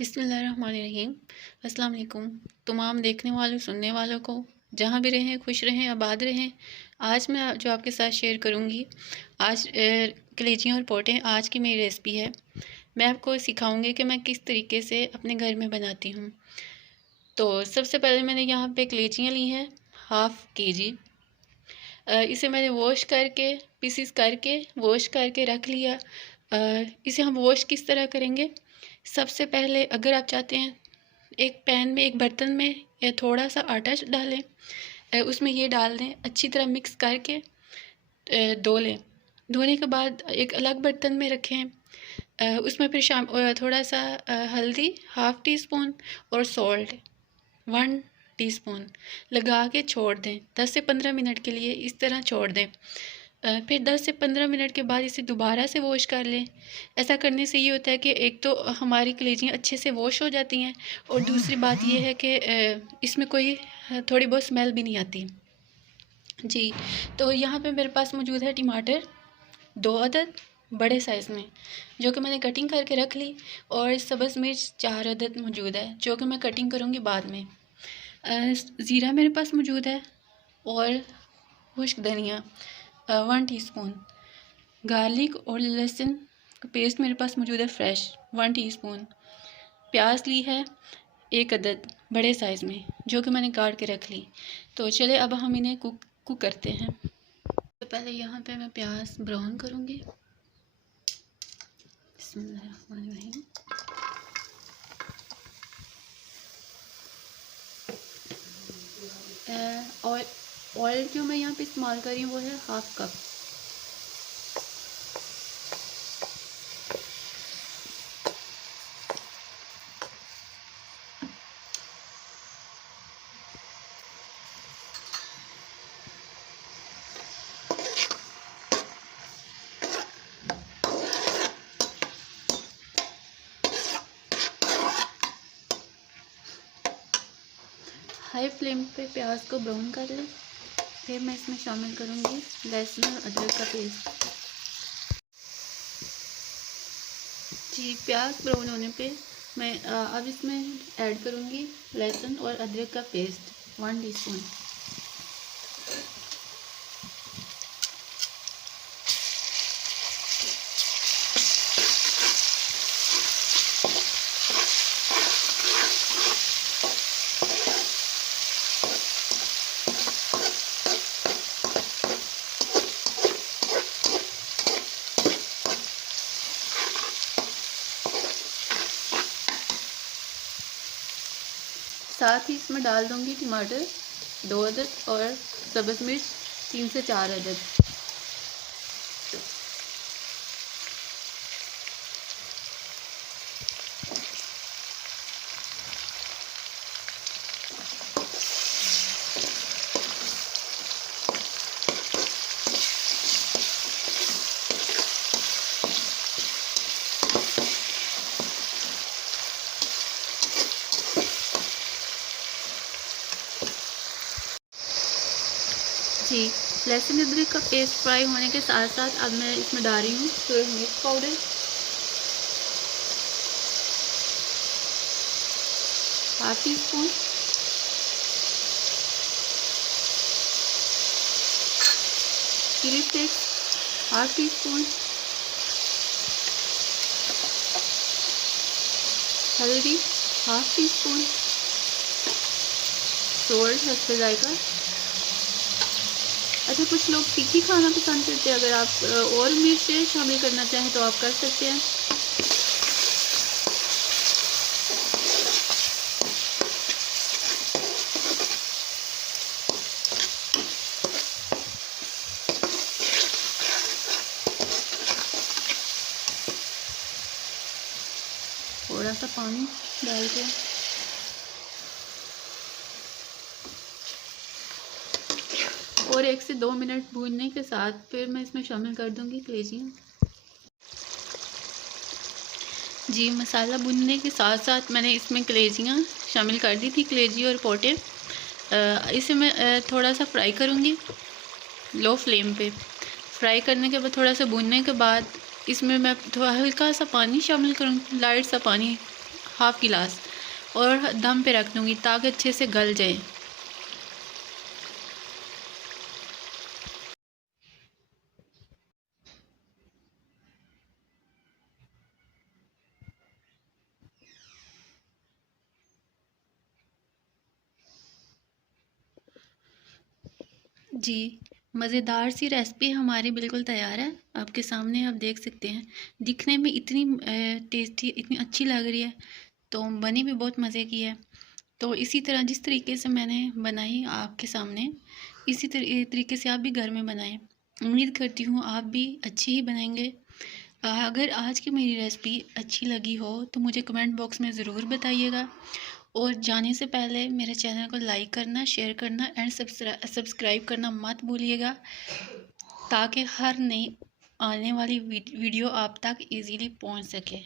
बिस्मिल्लाहिर्रहमानिर्रहीम। अस्सलाम वालेकुम। तमाम देखने वालों सुनने वालों को जहाँ भी रहें खुश रहें आबाद रहें। आज मैं जो आपके साथ शेयर करूँगी आज कलेजियाँ और पोटे आज की मेरी रेसिपी है। मैं आपको सिखाऊंगी कि मैं किस तरीके से अपने घर में बनाती हूँ। तो सबसे पहले मैंने यहाँ पे कलेजियाँ ली हैं 1/2 kg। इसे मैंने वॉश करके पीसीस करके वॉश करके रख लिया। इसे हम वॉश किस तरह करेंगे, सबसे पहले अगर आप चाहते हैं एक पैन में एक बर्तन में या थोड़ा सा आटा डालें, उसमें ये डाल दें, अच्छी तरह मिक्स करके धो लें। धोने के बाद एक अलग बर्तन में रखें। उसमें फिर थोड़ा सा हल्दी 1/2 टीस्पून और सॉल्ट 1 टीस्पून लगा के छोड़ दें। 10 से 15 मिनट के लिए इस तरह छोड़ दें। फिर 10 से 15 मिनट के बाद इसे दोबारा से वॉश कर लें। ऐसा करने से ये होता है कि एक तो हमारी कलेजियाँ अच्छे से वॉश हो जाती हैं और दूसरी बात ये है कि इसमें कोई थोड़ी बहुत स्मेल भी नहीं आती जी। तो यहाँ पे मेरे पास मौजूद है टमाटर 2 अदद बड़े साइज़ में, जो कि मैंने कटिंग करके रख ली, और सब्ज़ मिर्च 4 अदद मौजूद है, जो कि मैं कटिंग करूँगी बाद में। ज़ीरा मेरे पास मौजूद है और खुश्क धनिया 1 टीस्पून। गार्लिक और लहसुन का पेस्ट मेरे पास मौजूद है फ्रेश 1 टीस्पून। प्याज ली है 1 अदद बड़े साइज़ में, जो कि मैंने काट के रख ली। तो चले अब हम इन्हें कुक करते हैं। तो पहले यहाँ पे मैं प्याज ब्राउन करूँगी। बिस्मिल्लाहिर्रहमानिर्रहीम। ऑयल जो मैं यहाँ पे इस्तेमाल कर रही हूँ वो है 1/2 कप। हाई फ्लेम पे प्याज को ब्राउन कर लें। फिर मैं इसमें शामिल करूँगी लहसुन और अदरक का पेस्ट जी। प्याज ब्राउन होने पे मैं अब इसमें ऐड करूँगी लहसुन और अदरक का पेस्ट 1 टीस्पून। साथ ही इसमें डाल दूँगी टमाटर 2 अदद और सब्ज़ मिर्च 3 से 4 अदद। जी, लहसुन अदरक का पेस्ट फ्राई होने के साथ साथ अब मैं इसमें डाल रही हूँ मिर्च powder 1/2 teaspoon, chilli flakes 1/2 teaspoon, हल्दी 1/2 टीस्पून, सॉल्ट हस्बे जायका। अच्छा, कुछ लोग तीखी खाना पसंद करते हैं, अगर आप और मिर्च शामिल करना चाहें तो आप कर सकते हैं। थोड़ा सा पानी डाल के और 1 से 2 मिनट भूनने के साथ फिर मैं इसमें शामिल कर दूंगी कलेजियाँ जी। मसाला भूनने के साथ साथ मैंने इसमें कलेजियाँ शामिल कर दी थी, कलेजी और पोटे। इसे मैं थोड़ा सा फ्राई करूँगी लो फ्लेम पे। फ्राई करने के बाद थोड़ा सा भूनने के बाद इसमें मैं थोड़ा हल्का सा पानी शामिल करूँगी, लाइट सा पानी हाफ़ गिलास, और दम पे रख दूँगी ताकि अच्छे से गल जाए। जी, मज़ेदार सी रेसिपी हमारी बिल्कुल तैयार है। आपके सामने आप देख सकते हैं। दिखने में इतनी टेस्टी, इतनी अच्छी लग रही है, तो बनी भी बहुत मज़े की है। तो इसी तरह जिस तरीके से मैंने बनाई आपके सामने, इसी तरीके से आप भी घर में बनाएं। उम्मीद करती हूँ आप भी अच्छी ही बनाएंगे। अगर आज की मेरी रेसिपी अच्छी लगी हो तो मुझे कमेंट बॉक्स में ज़रूर बताइएगा, और जाने से पहले मेरे चैनल को लाइक करना, शेयर करना एंड सब्सक्राइब करना मत भूलिएगा, ताकि हर नई आने वाली वीडियो आप तक इजीली पहुंच सके।